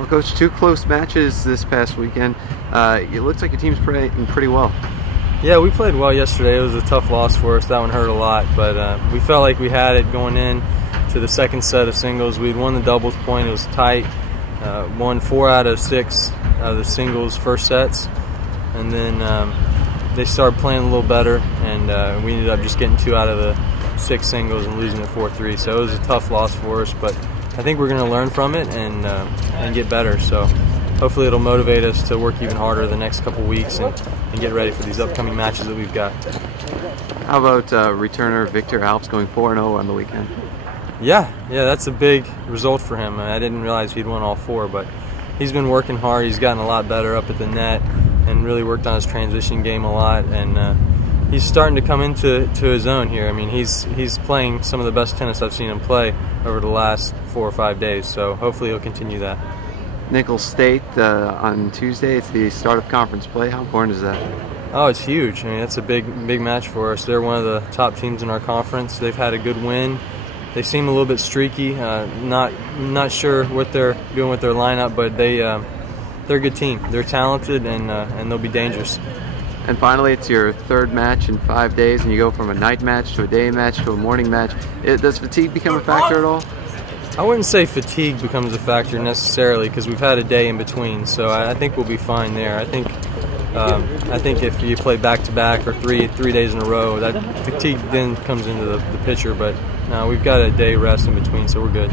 Well, Coach, two close matches this past weekend. It looks like your team's playing pretty well. Yeah, we played well yesterday. It was a tough loss for us. That one hurt a lot, but we felt like we had it going in to the second set of singles. We'd won the doubles point. It was tight. Won 4 out of 6 of the singles first sets, and then they started playing a little better, and we ended up just getting 2 out of the 6 singles and losing at 4-3. So it was a tough loss for us, but I think we're going to learn from it and get better. So hopefully it'll motivate us to work even harder the next couple weeks and get ready for these upcoming matches that we've got. How about returner Victor Alps going 4-0 on the weekend? Yeah, that's a big result for him. I didn't realize he'd won all 4, but he's been working hard. He's gotten a lot better up at the net and really worked on his transition game a lot, and he's starting to come into his own here. I mean, he's playing some of the best tennis I've seen him play over the last 4 or 5 days, so hopefully he'll continue that. Nicholls State on Tuesday. It's the start of conference play. How important is that? Oh, it's huge. I mean, it's a big match for us. They're one of the top teams in our conference. They've had a good win. They seem a little bit streaky. Not sure what they're doing with their lineup, but they're a good team. They're talented, and they'll be dangerous. And finally, it's your 3rd match in 5 days, and you go from a night match to a day match to a morning match. Does fatigue become a factor at all? I wouldn't say fatigue becomes a factor necessarily, because we've had a day in between, so I think we'll be fine there. I think if you play back-to-back or three days in a row, that fatigue then comes into the picture, but no, we've got a day rest in between, so we're good.